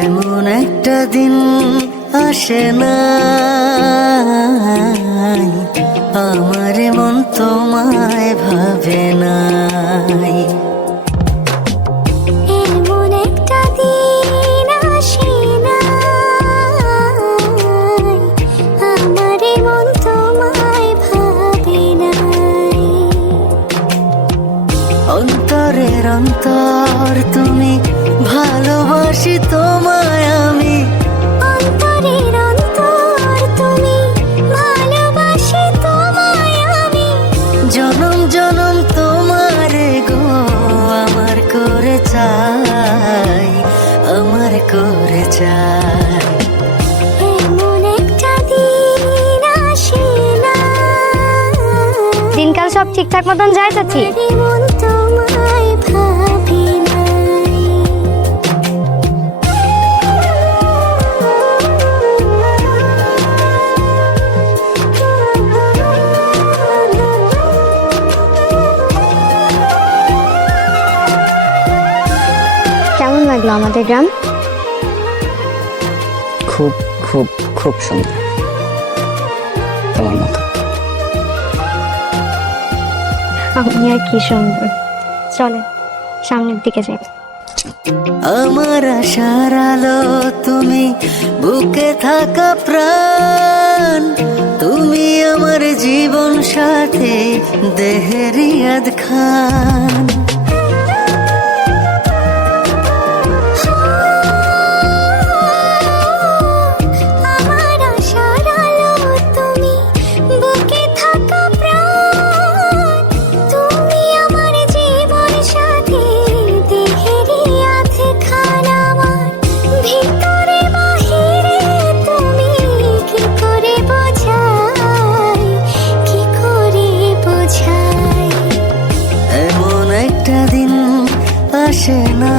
এমন একটা দিন আসে না আমার মন তোমায় ভাবে নাই। এমন একটা দিন আসে না আমার মন তোমায় ভাবে নাই। অন্তরের অন্তর তুমি, ভালোবাসি তোমায় আমি। অন্তরের অন্তর তুমি, ভালোবাসি তোমায় আমি। জনম জনম তোমারে গো আমার করে চাই, আমার করে চাই। এমন একটা দিন আসে না। দিনকাল সব ঠিকঠাক মতন যায় চাচি? আমার মন তোমায় ভাবে নাই। কেমন লাগলো আমাদের গ্রাম? খুব খুব খুব সুন্দর, তোমার মতো। আপনি আর কি সুন্দর। চলে সামনের দিকে যাই। আমার আশার আলো তুমি, বুকে থাকা প্রাণ তুমি, আমার জীবন সাথে দেহেরিয়াদ খান। আমার আশার আলো তুমি, বুকে থাকা প্রাণ তুমি, আমার জীবন সাথী দেহেরি আছে খান। আমার ভিতরে বাহিরে তুমি, কি করে বোঝাই, কি করে বোঝাই। এমন একটা দিন আসে না